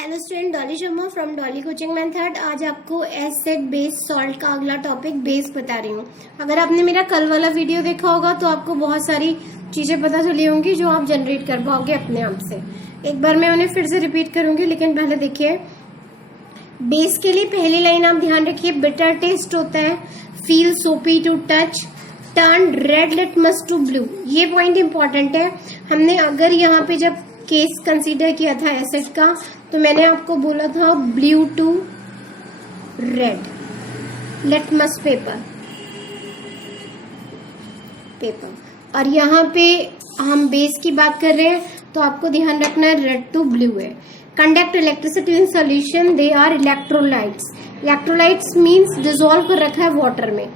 Hello student, Dolly Sharma from Dolly coaching method. आज आपको acid base salt का अगला टॉपिक बेस बता रही हूँ। अगर आपने मेरा कल वाला वीडियो देखा होगा तो आपको बहुत सारी चीजें पता चली होंगी जो आप जनरेट कर पाओगे अपने आप से। एक बार मैं उन्हें फिर से रिपीट करूंगी, लेकिन पहले देखिए बेस के लिए पहली लाइन आप ध्यान रखिए, बिटर टेस्ट होता है, feel soapy to touch, turn red litmus to blue. ये पॉइंट इंपॉर्टेंट है। हमने अगर यहाँ पे जब केस कंसीडर किया था एसिड का तो मैंने आपको बोला था blue to red litmus paper और यहाँ पे हम बेस की बात कर रहे हैं तो आपको ध्यान रखना है रेड टू ब्लू है। Conduct electricity in solution, they are electrolytes. Electrolytes means dissolve कर रखा है वाटर में।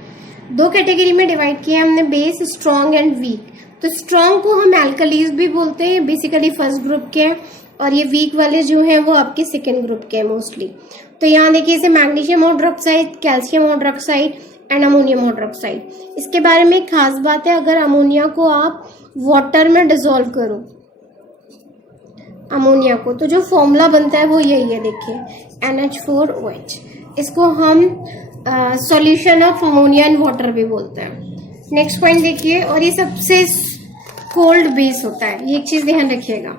दो कैटेगरी में डिवाइड किया हमने, बेस, स्ट्रॉन्ग एंड वीक। तो स्ट्रॉन्ग को हम एल्कलीज भी बोलते हैं, बेसिकली फर्स्ट ग्रुप के हैं, और ये वीक वाले जो हैं वो आपके सेकेंड ग्रुप के हैं मोस्टली। तो यहाँ देखिए इसे magnesium hydroxide, calcium hydroxide and ammonium hydroxide. इसके बारे में एक खास बात है, अगर अमोनिया को आप वाटर में डिसॉल्व करो अमोनिया को, तो जो फॉर्मूला बनता है वो यही है, देखिए NH4OH। इसको हम solution of ammonia in water भी बोलते हैं। नेक्स्ट पॉइंट देखिए, और ये सबसे कोल्ड बेस होता है, ये एक चीज ध्यान रखिएगा।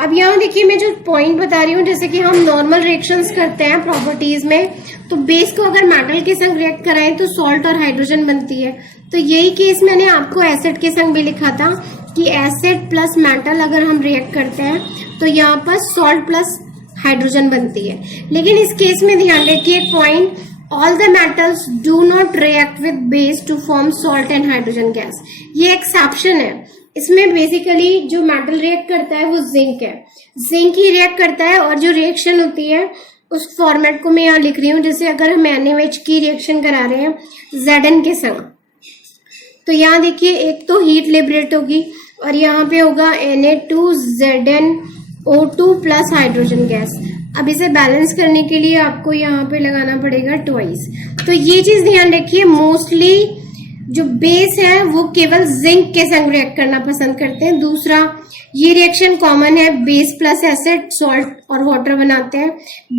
अब यहाँ देखिए मैं जो पॉइंट बता रही हूँ, जैसे कि हम नॉर्मल रिएक्शंस करते हैं प्रॉपर्टीज में, तो बेस को अगर मेटल के संग रिएक्ट कराएं तो सॉल्ट और हाइड्रोजन बनती है। तो यही केस मैंने आपको एसिड के संग भी लिखा था कि एसिड प्लस मेटल अगर हम रिएक्ट करते हैं तो यहाँ पर सॉल्ट प्लस हाइड्रोजन बनती है। लेकिन इस केस में ध्यान रखिए एक point, all the metals do not react with base to form salt and hydrogen gas. ये एक्सेप्शन है। इसमें बेसिकली जो मेटल रिएक्ट करता है वो जिंक है, जिंक ही रिएक्ट करता है। और जो रिएक्शन होती है उस फॉर्मेट को मैं यहाँ लिख रही हूँ, जैसे अगर हम NaOH की रिएक्शन करा रहे हैं Zn के संग, तो यहाँ देखिए एक तो हीट लिबरेट होगी और यहाँ पे होगा Na2ZnO2 प्लस हाइड्रोजन गैस। अब इसे बैलेंस करने के लिए आपको यहाँ पे लगाना पड़ेगा ट्वाइस। तो ये चीज ध्यान रखिए, मोस्टली जो बेस है वो केवल जिंक के संग रिएक्ट करना पसंद करते हैं। दूसरा, ये रिएक्शन कॉमन है, बेस प्लस एसिड सॉल्ट और वाटर बनाते हैं,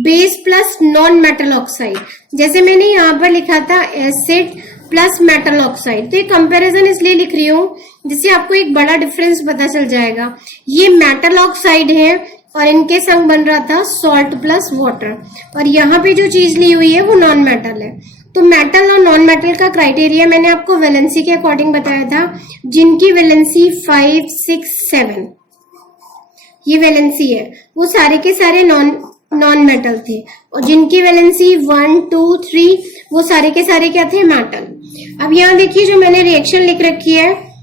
base plus non metal oxide. जैसे मैंने यहाँ पर लिखा था एसिड प्लस मेटल ऑक्साइड, तो ये कंपैरिजन इसलिए लिख रही हूँ जिससे आपको एक बड़ा डिफरेंस पता चल जाएगा। ये मेटल ऑक्साइड है और इनके संग बन रहा था सॉल्ट प्लस वाटर, और यहाँ पे जो चीज ली हुई है वो नॉन मेटल है। तो मेटल और नॉन मेटल का क्राइटेरिया मैंने आपको वैलेंसी के अकॉर्डिंग बताया था, जिनकी वैलेंसी 5, 6, 7 ये वैलेंसी है वो सारे के सारे नॉन मेटल थे, और जिनकी वैलेंसी 1, 2, 3 वो सारे के सारे क्या थे, मेटल। अब यहाँ देखिए जो मैंने रिएक्शन लिख रखी है,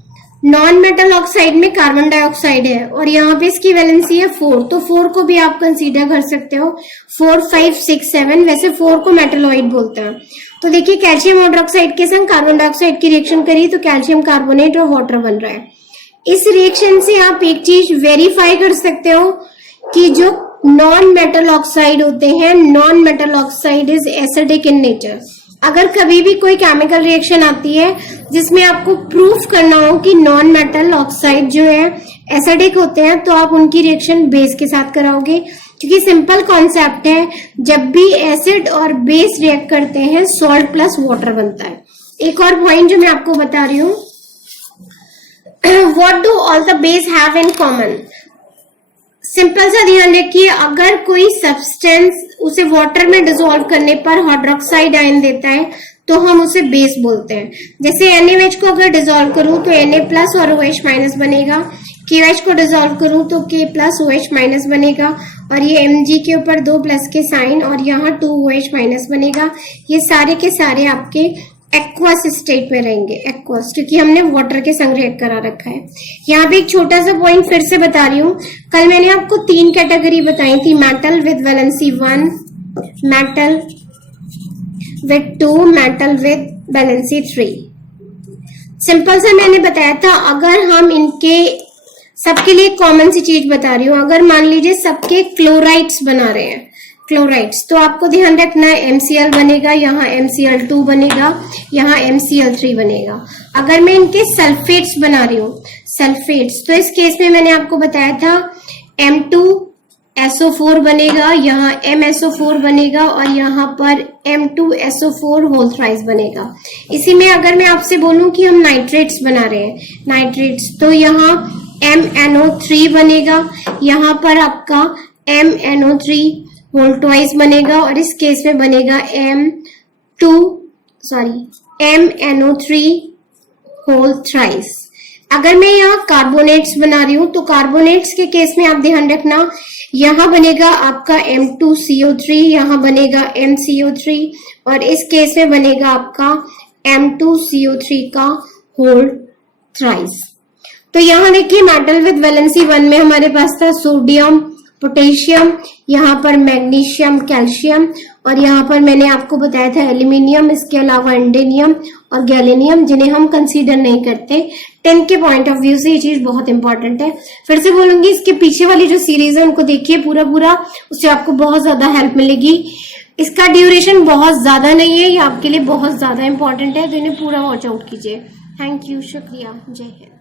नॉन मेटल ऑक्साइड में कार्बन डाइऑक्साइड है और यहाँ पे इसकी वैलेंसी है 4, तो 4 को भी आप कंसीडर कर सकते हो। 4, 5, 6, 7, वैसे 4 को मेटलॉइड बोलते हैं। तो देखिए कैल्शियम हाइड्रोक्साइड के संग कार्बन डाइऑक्साइड की रिएक्शन करी तो कैल्शियम कार्बोनेट और वाटर बन रहा है। इस रिएक्शन से आप एक चीज वेरीफाई कर सकते हो कि जो नॉन मेटल ऑक्साइड होते हैं, non metal oxide is acidic in nature. अगर कभी भी कोई केमिकल रिएक्शन आती है जिसमें आपको प्रूफ करना हो कि नॉन मेटल ऑक्साइड जो है एसिडिक होते हैं, तो आप उनकी रिएक्शन बेस के साथ कराओगे, क्योंकि सिंपल कॉन्सेप्ट है, जब भी एसिड और बेस रिएक्ट करते हैं सॉल्ट प्लस वाटर बनता है। एक और पॉइंट जो मैं आपको बता रही हूँ, what do all the base have in common. Simple सा ध्यान रखिए, अगर कोई सब्सटेंस उसे वाटर में डिसॉल्व करने पर हाइड्रोक्साइड आयन देता है तो हम उसे बेस बोलते हैं। जैसे NaOH को अगर डिसॉल्व करूं तो Na प्लस और OH माइनस बनेगा, KOH को डिसॉल्व करूं तो K प्लस OH माइनस बनेगा, और ये Mg के ऊपर 2 प्लस के साइन और यहाँ 2OH माइनस बनेगा। ये सारे के सारे आपके एक्वस स्टेट में रहेंगे, एक्वस, क्योंकि हमने वाटर के संग रिएक्ट करा रखा है। यहाँ पे एक छोटा सा पॉइंट फिर से बता रही हूँ, कल मैंने आपको 3 कैटेगरी बताई थी, metal with valency 1, metal with 2, metal with valency 3। Simple सा मैंने बताया था, अगर हम इनके सबके लिए कॉमन सी चीज बता रही हूँ, अगर मान लीजिए सबके क्लोराइड्स बना रहे हैं, क्लोराइड्स, तो आपको ध्यान रखना है MCl बनेगा, यहाँ MCl2 बनेगा, यहाँ MCl3 बनेगा। अगर मैं इनके सल्फेट्स बना रही हूँ, सल्फेट्स, तो इस केस में मैंने आपको बताया था M2 SO4 बनेगा, यहाँ MSO4 बनेगा और यहाँ पर M2SO4 होल थ्राइस बनेगा। इसी में अगर मैं आपसे बोलूं कि हम नाइट्रेट्स बना रहे हैं, नाइट्रेट्स, तो यहाँ MnO3 बनेगा, यहाँ पर आपका MnO3 होल ट्वाइस बनेगा और इस केस में बनेगा MnO3 होल थ्राइस। अगर मैं यहाँ कार्बोनेट्स बना रही हूं तो कार्बोनेट्स के केस में आप ध्यान रखना, यहाँ बनेगा आपका M2CO3, यहाँ बनेगा MCO3 और इस केस में बनेगा आपका M2CO3 का होल थ्राइस। तो यहाँ देखिए मेटल विद वैलेंसी 1 में हमारे पास था सोडियम, पोटेशियम, यहाँ पर मैग्नीशियम, कैल्शियम और यहाँ पर मैंने आपको बताया था एल्यूमिनियम, इसके अलावा इंडेनियम और गैलेनियम, जिन्हें हम कंसीडर नहीं करते। 10 के पॉइंट ऑफ व्यू से ये चीज बहुत इंपॉर्टेंट है। फिर से बोलूंगी, इसके पीछे वाली जो सीरीज है उनको देखिए पूरा, उससे आपको बहुत ज्यादा हेल्प मिलेगी। इसका ड्यूरेशन बहुत ज्यादा नहीं है, ये आपके लिए बहुत ज्यादा इंपॉर्टेंट है, तो इन्हें पूरा वॉच आउट कीजिए। थैंक यू, शुक्रिया, जय हिंद।